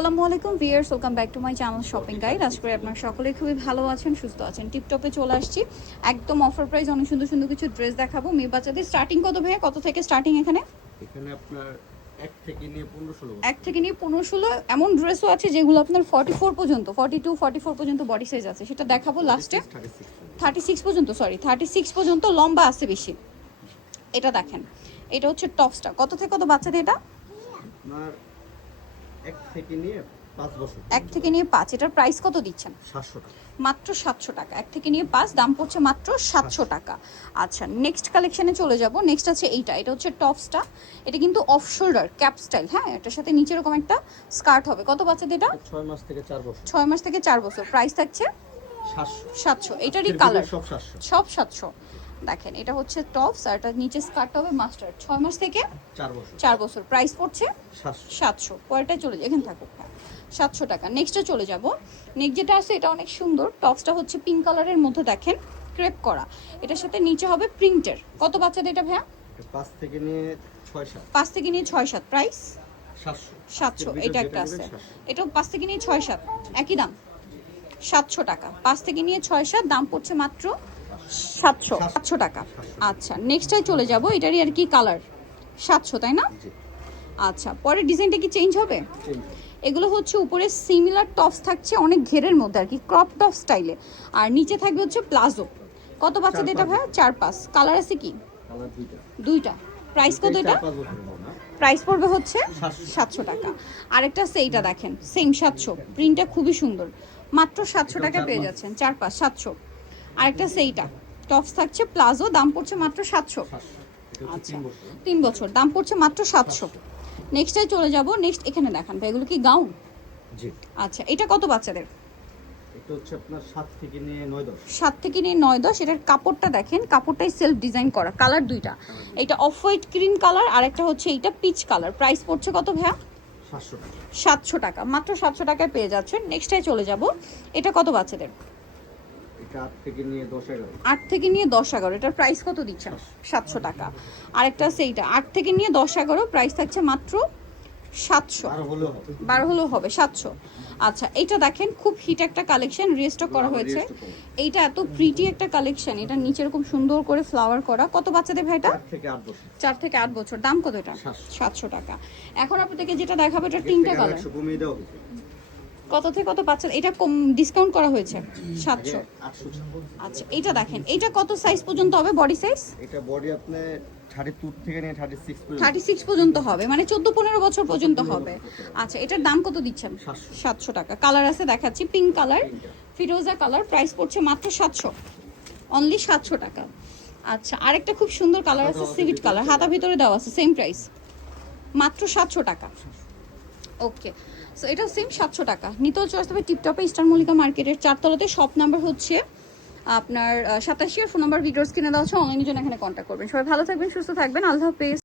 আসসালামু আলাইকুম viewers, welcome back to my channel shopping guide. আশা করি আপনারা সকলেই খুবই ভালো আছেন, সুস্থ আছেন। টিপটপে চলে আসছি, একদম অফার প্রাইস অনেক সুন্দর সুন্দর কিছু ড্রেস দেখাবো। মেয়ে বাচ্চাদের স্টার্টিং কত ভাইয়া, কত থেকে স্টার্টিং? এখানে আপনার 1 থেকে নিয়ে 15-16 1 থেকে নিয়ে 15-16 এমন ড্রেসও আছে যেগুলো আপনার 44 পর্যন্ত, 42-44 পর্যন্ত বডি সাইজ আছে, সেটা দেখাবো লাস্টে। 36 পর্যন্ত, সরি 36 পর্যন্ত লম্বা আছে বেশি। এটা দেখেন, এটা হচ্ছে টপসটা। কত থেকে কত বাচ্চাদের এটা? আপনার 1 থেকে নিয়ে 5 বছর। 1 থেকে নিয়ে 5। এটার প্রাইস কত দিচ্ছেন? 700 টাকা। মাত্র 700 টাকা। 1 থেকে নিয়ে 5, দাম পড়ছে মাত্র 700 টাকা। আচ্ছা, নেক্সট কালেকশনে চলে যাব। নেক্সট আছে এইটা, এটা হচ্ছে টপসটা। এটা কিন্তু অফ শোল্ডার ক্যাপ স্টাইল, হ্যাঁ। এটার সাথে নিচে এরকম একটা স্কার্ট হবে। কত বাচ্চাদের এটা? 6 মাস থেকে 4 বছর। 6 মাস থেকে 4 বছর। প্রাইস থাকছে 700। এটারই কালার সব 700। দেখেন, এটা হচ্ছে টপস আর এটা নিচে স্কার্ট হবে মাস্টার্ড। 6 মাস থেকে 4 বছর। প্রাইস পড়ছে 700। পরেরটা চলে যায়, এখানে থাকুক, হ্যাঁ 700 টাকা। নেক্সটে চলে যাব। নেক্সট যেটা আছে এটা অনেক সুন্দর। টপসটা হচ্ছে পিঙ্ক কালারের মধ্যে, দেখেন ক্রেপ করা। এটার সাথে নিচে হবে প্রিন্টের। কত বাচ্চাদের এটা ভাইয়া? 5 থেকে নিয়ে 6-7। 5 থেকে নিয়ে 6-7। প্রাইস 700। এটা একটা আছে, এটাও 5 থেকে নিয়ে 6-7, একই দাম 700 টাকা। 5 থেকে নিয়ে 6-7, দাম পড়ছে মাত্র 700 টাকা। আচ্ছা, নেক্সটটাই চলে যাব। এটারই আর কি কালার 700, তাই না? আচ্ছা, পরের ডিজাইনটা কি চেঞ্জ হবে? এগুলো হচ্ছে উপরে সিমিলার টপস থাকছে, অনেক ঘেরের মধ্যে আর কি, ক্রপ টপ স্টাইলে। আর নিচে থাকবে হচ্ছে প্লাজো। কত বাচ্চাদের এটা ভাই? 4-5। কালার আছে কি? কালার দুইটা। প্রাইস কত এটা? প্রাইস পড়বে হচ্ছে 700 টাকা। আরেকটা আছে, এইটা দেখেন সেম 700। প্রিন্টটা খুবই সুন্দর, মাত্র 700 টাকা পেয়ে যাচ্ছেন। 4-5 700। আরেকটা আছে, এইটা টপস থাকছে প্লাজো, দাম পড়ছে মাত্র 700। আচ্ছা, 3 বছর, দাম পড়ছে মাত্র 700। নেক্সটে চলে যাব। নেক্সট এখানে দেখান ভাই, এগুলো কি গাউন? জি। আচ্ছা, এটা কত বাচ্চাদের? এটা হচ্ছে আপনার 7 থেকে নিয়ে 9-10। 7 থেকে নিয়ে 9-10। এটার কাপড়টা দেখেন, কাপড়টাই সেলফ ডিজাইন করা। কালার দুইটা, এটা অফ হোয়াইট ক্রিম কালার আর একটা হচ্ছে এইটা পিচ কালার। প্রাইস পড়ছে কত ভাইয়া? 700 টাকা। 700 টাকা, মাত্র 700 টাকায় পেয়ে যাচ্ছেন। নেক্সটে চলে যাব। এটা কত বাচ্চাদের? এটা 8 থেকে নিয়ে 10-11। 8 থেকে নিয়ে 10-11। এটার প্রাইস কত দিচ্ছেন? 700 টাকা। আরেকটা আছে এইটা 8 থেকে নিয়ে 10-11, প্রাইস থাকছে মাত্র 700। 12 হলেও হবে 700। আচ্ছা, এটা দেখেন খুব হিট একটা কালেকশন, রিস্টক করা হয়েছে। এইটা এত প্রিটি একটা কালেকশন, এটা নিচে এরকম সুন্দর করে ফ্লাওয়ার করা। কত বাচ্চাদের ভাইটা? 4 থেকে 8 বছর। দাম কত এটা? 700 টাকা। এখন আপনাদেরকে যেটা দেখাবো, এটা তিনটা কালার। কত থেকে কত পাচ্ছেন? এটা কম ডিসকাউন্ট করা হয়েছে 700। আচ্ছা, এটা দেখেন, এটা কত সাইজ পর্যন্ত হবে বডি সাইজ? এটা বডি আপনি 32 থেকে নিয়ে 36 পর্যন্ত হবে, মানে 14-15 বছর পর্যন্ত হবে। আচ্ছা, এটার দাম কত দিচ্ছেন? 700 টাকা। কালার আছে দেখাচ্ছি, পিঙ্ক কালার, ফিরোজা কালার। প্রাইস পড়ছে মাত্র 700, অনলি 700 টাকা। আচ্ছা, আরেকটা খুব সুন্দর কালার আছে, সিভিট কালার, হাতা ভিতরে দেওয়া আছে, সেম প্রাইস মাত্র 700 টাকা। ওকে, সো এটা সেম 700 টাকা। নিতেও চলে আসতে হবে টিপটপে, ইস্টার্ন মল্লিকা মার্কেটের 4 তলাতে। শপ নাম্বার হচ্ছে আপনার 87 আর ফোন নাম্বার ভিডিওস কিনে দেওয়া আছে। অনলাইনের জন্য এখানে কন্ট্যাক্ট করবেন। সবাই ভালো থাকবেন, সুস্থ থাকবেন, আল্লাহ হাফেজ।